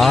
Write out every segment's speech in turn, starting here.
जगत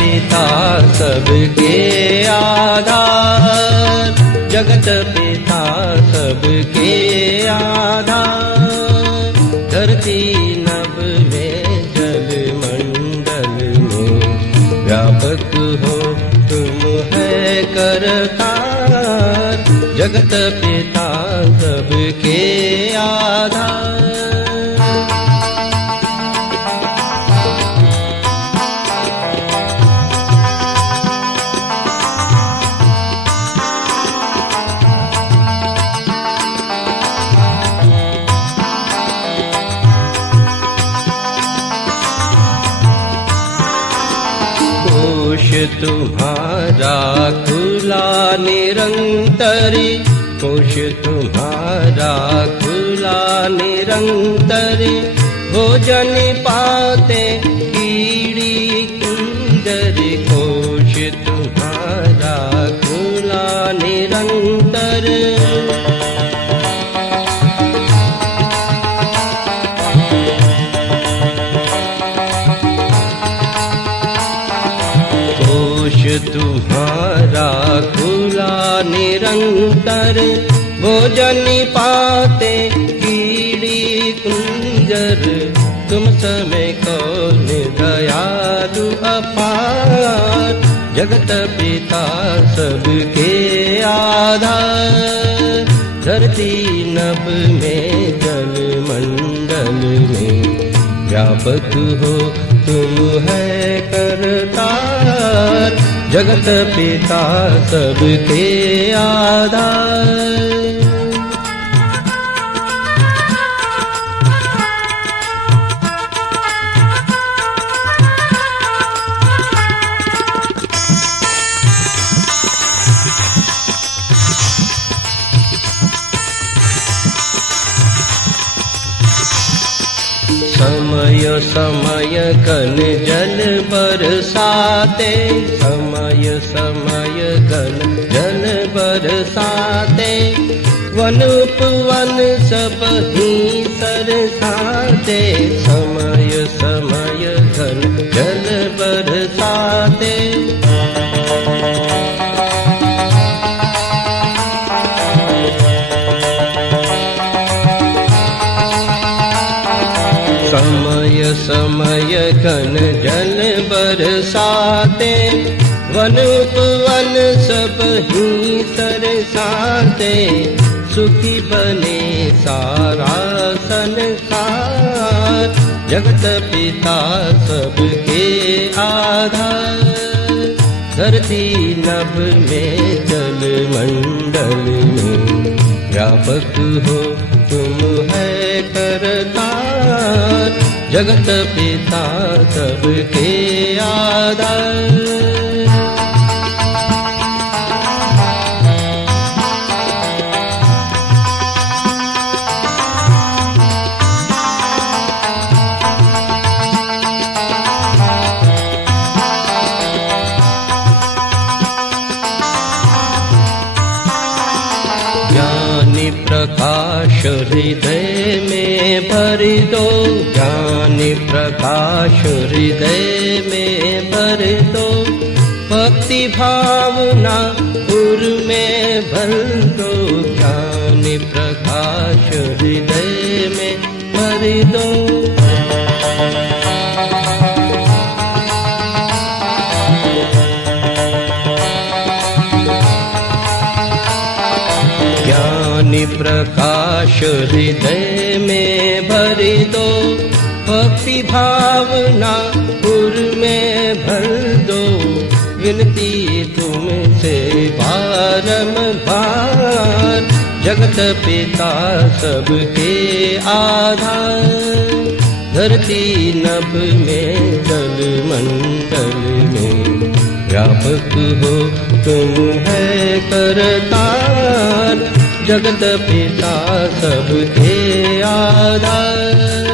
पिता सबके आधार, जगत पिता सबके आधार। धरती नभ में जल मंडल में व्यापक हो तुम है करतार। जगत पिता सबके आधार। कोश तुम्हारा खुला निरंतरी, कोश तुम्हारा खुला निरंतरी। भोजन पाते कीड़ी कुंजर, कोश तुम्हारा खुला निरंतर। कोश तुम्हारा खुला निरंतर। भोजन पाते कीड़ी कुंजर। तुम समय कौन दयालु अपार। जगत पिता सबके आधार। धरती नभ में जल मंडल में व्यापक हो तुम है करतार। जगत पिता सबके आधार। समय समय घन जल बरसाते, समय समय घन जल बरसाते। वन उपवन सब ही सरसाते। समय समय घन जल बरसाते। समय समय घन जल बरसाते। वन उपवन सब ही सरसाते। सुखी बने सारा संसार। जगत पिता सबके आधार। धरती नभ में जल मंडल में व्यापक हो तुम है करतार। जगत पिता सबके आधार। ज्ञानी प्रकाश हृदय में भर दो। ज्ञानी प्रकाश हृदय में भर दो। भक्ति भावना उर में भर दो। ज्ञानी प्रकाश हृदय में भर दो। ज्ञानी प्रकाश हृदय में भर दो। भक्ति भावना उर में भर दो। विनती तुमसे बारंबार। जगत पिता सबके आधार। धरती नभ में जल मंडल में व्यापक व्यापक हो तुम है करतार, जगत पिता सबके आधार।